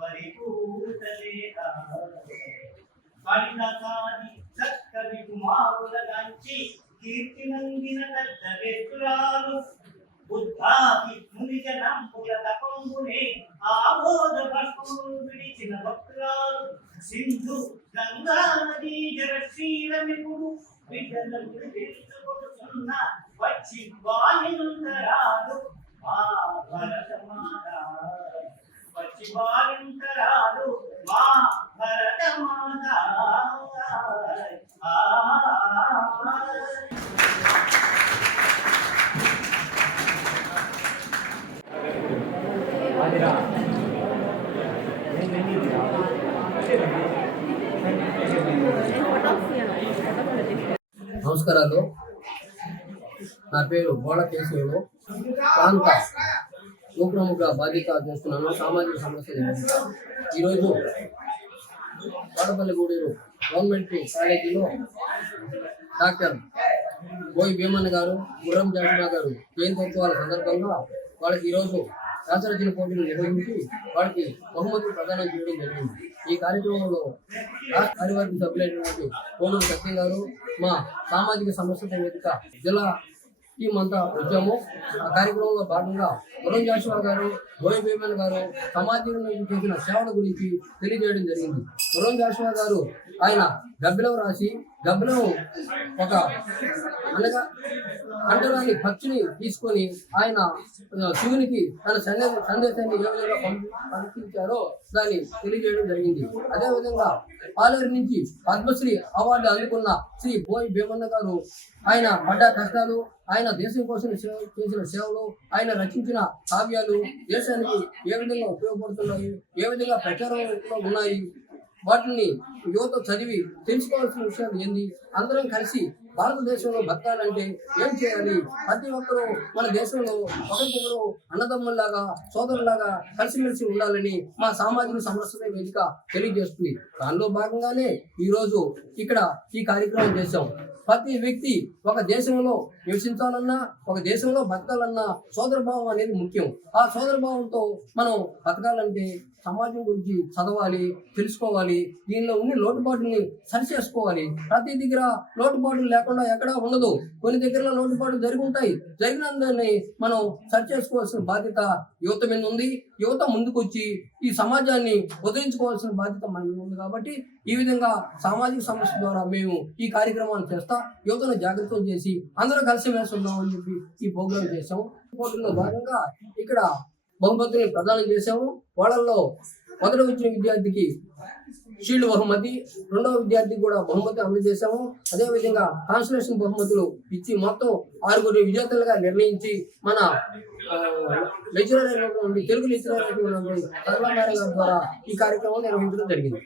పరిపూతలే కవితాది సత్కవి కుమారులగాంచి కీర్తి నందిన పెద్ద వ్యక్తురాలు బుద్ధాది మునిజనంపుల తపంబునే ఆమోద భక్తులు విడిచిన భక్తురాలు సింధు గంగా నదీ జలశీలమిపుడు బిడ్డలను తెలుసుకొనుచున్న వచ్చి వాయుంతరాలు మా భరతమాత వచ్చి వాయుంతరాలు మా భరతమాత. నమస్కారాలు. నా పేరు బోళ కేశవులు. ప్రాంత ఉపప్రముఖ బాధ్యత చేస్తున్నాను. సామాజిక సమస్యలు ఈరోజు కోటపల్లిగూడూరు గవర్నమెంట్ కాలేజీలో డాక్టర్ బోయి భీమన్న గారు, గుర్రం జాషువా గారు జయంతోత్సవాల సందర్భంగా వాళ్ళకి ఈరోజు శాస్త్రజ్ఞ పోటీలు నిర్వహించి వారికి బహుమతులు ప్రదానం చేయడం జరిగింది. ఈ కార్యక్రమంలో రాష్ట్ర కార్యవర్గ సభ్యులైనటువంటి కోనూరు సత్యం గారు, మా సామాజిక సమస్యల వేదిక జిల్లా టీం అంతా వచ్చాము. ఆ కార్యక్రమంలో భాగంగా గుర్రం జాషువా గారు, బోయి భీమన్న గారు సమాజంలో చేసిన సేవల గురించి తెలియజేయడం జరిగింది. గుర్రం జాషువా గారు ఆయన గబ్బిలం రాసి గబ్బిలం ఒక అనగా అంటరాని పక్షిని తీసుకొని ఆయన శివునికి తన సందేశాన్ని ఏ విధంగా పంపించారో దాన్ని తెలియజేయడం జరిగింది. అదేవిధంగా పాలేరు నుంచి పద్మశ్రీ అవార్డు అందుకున్న శ్రీ బోయి భీమన్న గారు ఆయన పడ్డ కష్టాలు, ఆయన దేశం కోసం చేసిన సేవలు, ఆయన రచించిన కావ్యాలు దేశానికి ఏ విధంగా ఉపయోగపడుతున్నాయి, ఏ విధంగా ప్రచారంలో ఉన్నాయి, వాటిని యువత చదివి తెలుసుకోవాల్సిన విషయాలు ఏంది, అందరం కలిసి భారతదేశంలో బతకాలంటే ఏం చేయాలి, ప్రతి ఒక్కరూ మన దేశంలో ఒకరికొకరు అన్నదమ్ముల్లాగా సోదరులాగా కలిసిమెలిసి ఉండాలని మా సామాజిక సమస్యల వేదిక తెలియజేస్తుంది. దానిలో భాగంగానే ఈరోజు ఇక్కడ ఈ కార్యక్రమం చేశాం. ప్రతి వ్యక్తి ఒక దేశంలో నివసించాలన్నా, ఒక దేశంలో బతకాలన్నా సోదరభావం అనేది ముఖ్యం. ఆ సోదరభావంతో మనం బతకాలంటే సమాజం గురించి చదవాలి, తెలుసుకోవాలి, దీనిలో ఉన్న లోటుపాటుని సరిచేసుకోవాలి. ప్రతి దగ్గర లోటుపాట్లు లేకుండా ఎక్కడా ఉండదు. కొన్ని దగ్గరలో లోటుపాట్లు జరిగి ఉంటాయి. జరిగినందుని మనం సరిచేసుకోవాల్సిన బాధ్యత యువత మీద ఉంది. యువత ముందుకొచ్చి ఈ సమాజాన్ని ఉద్ధరించుకోవాల్సిన బాధ్యత మన మీద ఉంది. కాబట్టి ఈ విధంగా సామాజిక సమస్య ద్వారా మేము ఈ కార్యక్రమాన్ని చేస్తా యువతను జాగ్రత్తలు చేసి అందరూ కలిసి వేసుకుందామని చెప్పి ఈ ప్రోగ్రాం చేసాము. పోటీల్లో భాగంగా ఇక్కడ బహుమతులను ప్రదానం చేశాము. వాళ్ళల్లో మొదటి వచ్చిన విద్యార్థికి షీల్డ్ బహుమతి, రెండవ విద్యార్థికి కూడా బహుమతి అందజేశాము. అదేవిధంగా కాన్సలేషన్ బహుమతులు ఇచ్చి మొత్తం 6 విజేతలుగా నిర్ణయించి మన లెక్చరర్ అయినటువంటి తెలుగు లెక్చరర్ అయినటువంటి సరళ మేడం గారి ద్వారా ఈ కార్యక్రమం నిర్వహించడం జరిగింది.